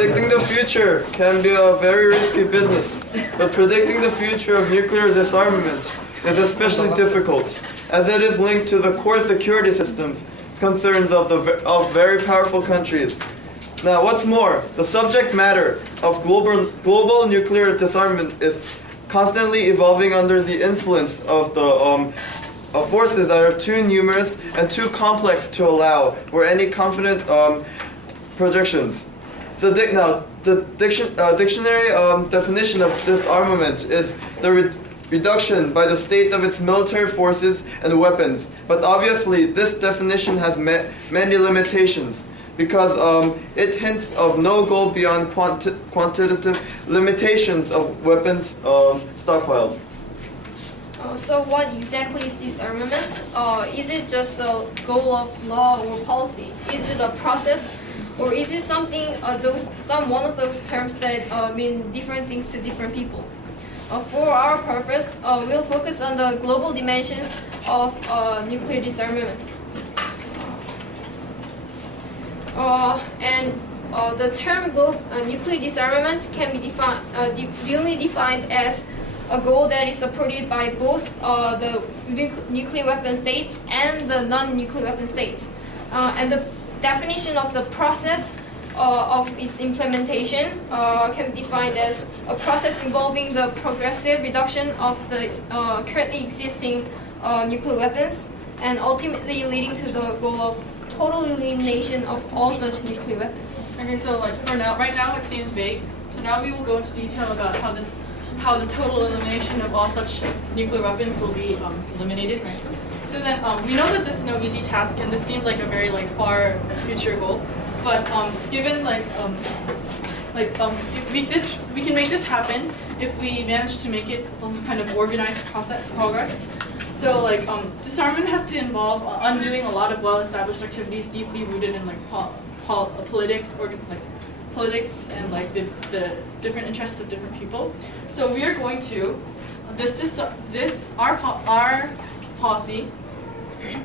Predicting the future can be a very risky business, but predicting the future of nuclear disarmament is especially difficult, as it is linked to the core security systems concerns of very powerful countries. Now, what's more, the subject matter of global nuclear disarmament is constantly evolving under the influence of the forces that are too numerous and too complex to allow for any confident projections. The dictionary definition of disarmament is the reduction by the state of its military forces and weapons. But obviously, this definition has many limitations because it hints of no goal beyond quantitative limitations of weapons stockpiles. So what exactly is disarmament? Is it just a goal of law or policy? Is it a process? Or is it something, one of those terms that mean different things to different people? For our purpose, we'll focus on the global dimensions of nuclear disarmament. The term nuclear disarmament can be duly defined as a goal that is supported by both the nuclear weapon states and the non-nuclear weapon states. And the definition of the process of its implementation can be defined as a process involving the progressive reduction of the currently existing nuclear weapons and ultimately leading to the goal of total elimination of all such nuclear weapons. Okay, so like right now it seems vague. So now we will go into detail about how the total elimination of all such nuclear weapons will be eliminated. Right? So then we know that this is no easy task, and this seems like a very far future goal. But given if we can make this happen if we manage to make it some kind of organized progress. So disarmament has to involve undoing a lot of well-established activities deeply rooted in politics and the different interests of different people. So we are going to our policy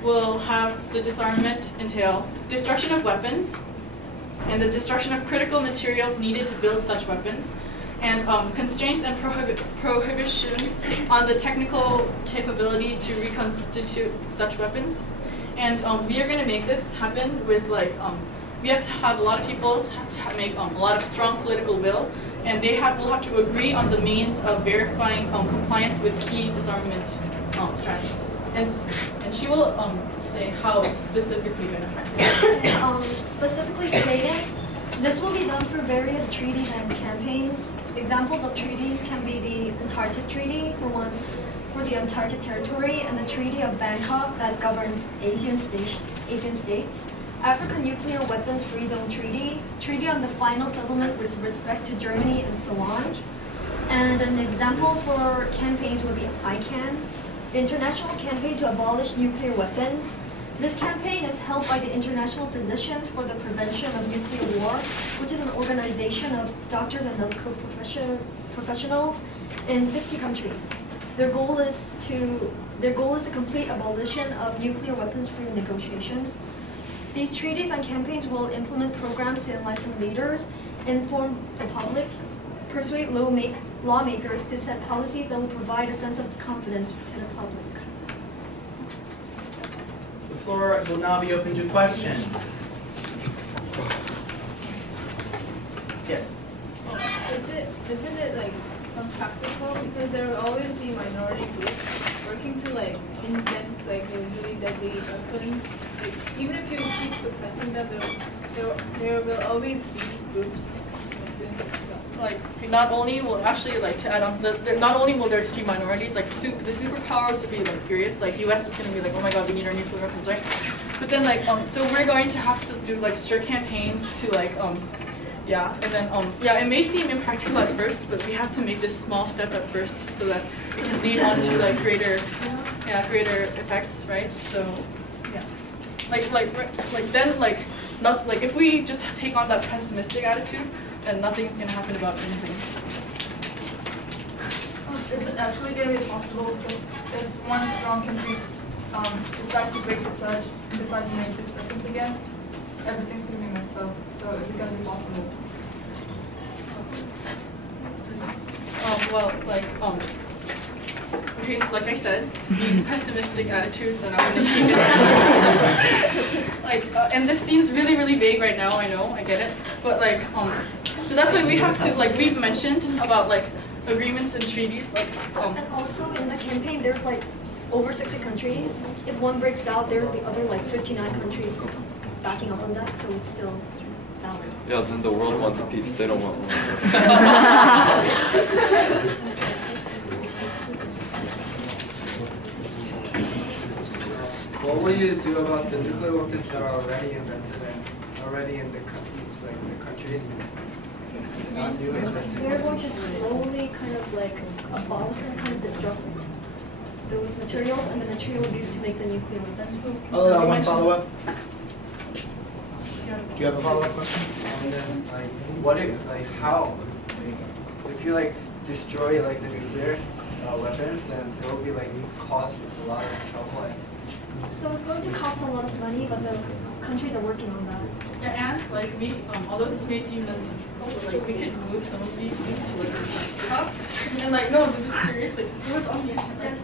will have the disarmament entail destruction of weapons and the destruction of critical materials needed to build such weapons, and constraints and prohibitions on the technical capability to reconstitute such weapons. And we are going to make this happen with we have to have a lot of people make a lot of strong political will, and will have to agree on the means of verifying compliance with key disarmament strategies. And she will say how it's specifically going to happen. Specifically stated, this will be done through various treaties and campaigns. Examples of treaties can be the Antarctic Treaty for the Antarctic Territory, and the Treaty of Bangkok that governs Asian states, African Nuclear Weapons Free Zone Treaty, Treaty on the Final Settlement with respect to Germany, and so on. And an example for campaigns would be ICAN, the International Campaign to Abolish Nuclear Weapons. This campaign is held by the International Physicians for the Prevention of Nuclear War, which is an organization of doctors and medical professionals in 60 countries. Their goal is a complete abolition of nuclear weapons-free negotiations. These treaties and campaigns will implement programs to enlighten leaders, inform the public, persuade lawmakers to set policies that will provide a sense of confidence to the public. The floor will now be open to questions. Yes? Isn't it unpractical, because there will always be minority groups working to invent really deadly weapons. Even if you keep suppressing them, there will always be groups doing stuff. Not only will to add on, not only will there just be minorities, the superpowers will be furious. US is going to be oh my god, we need our nuclear weapons, right? But then so we're going to have to do strict campaigns to yeah, and then it may seem impractical at first, but we have to make this small step at first so that we can lead on to greater effects, right? So yeah, if we just take on that pessimistic attitude, then nothing's gonna happen about anything. Is it actually going to be possible? Because if one strong country decides to break the pledge and decides to make its weapons again, everything's going to be messed up. So is it going to be possible? well, okay, like I said, these pessimistic attitudes are not going to keep it. And this seems really, really vague right now. I know, I get it, but so that's why we have to we've mentioned about agreements and treaties. And also in the campaign, there's over 60 countries. If one breaks out, there will be other 59 countries backing up on that, so it's still valid. Yeah, then the world wants peace. They don't want war. What will you do about the nuclear weapons that are already invented and already in the countries, the countries? Not new invented. They're going to slowly kind of abolish and kind of disrupt those materials and the material used to make the nuclear weapons. One follow-up. Do you have a follow-up question? And then what if how? If you destroy the nuclear weapons, then there will be cost a lot of trouble. So it's going to cost a lot of money, but the countries are working on that. Yeah, and we, although this may seem nonsensical, but we could move some of these things to a cup. And no, this is seriously. It was on the internet.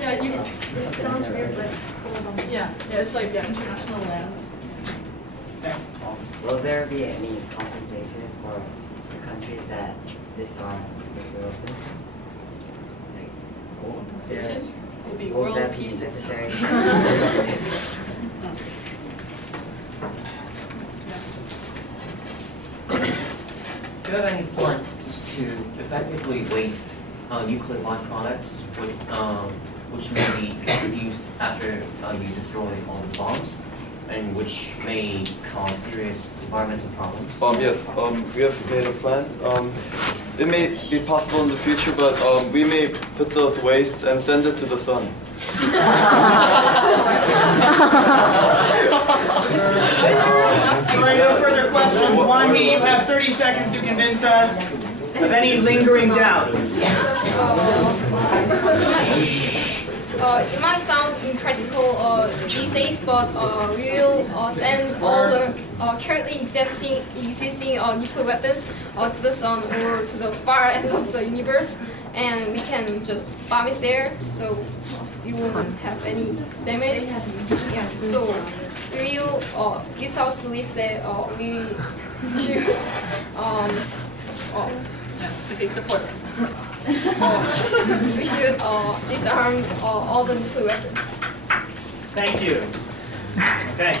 Yeah, It sounds weird, but it was on the yeah, it's international lands. Thanks. Will there be any compensation for the countries that disarm nuclear weapons? Compensation will be Will world that be peace. necessary? Do you have any plans to effectively waste nuclear byproducts which may be produced after you destroy all the bombs and which may cause serious environmental problems? Yes, we have made a plan. It may be possible in the future, but we may put those wastes and send it to the sun. Sorry, no further questions. Wandy, you have 30 seconds to convince us of any lingering doubts. It might sound impractical these days, but we will send all the currently existing nuclear weapons to the sun or to the far end of the universe, and we can just bomb it there, so you won't have any damage. Yeah. So we will. This house believes that we should. Okay, support it. We should disarm all the nuclear weapons. Thank you. Okay.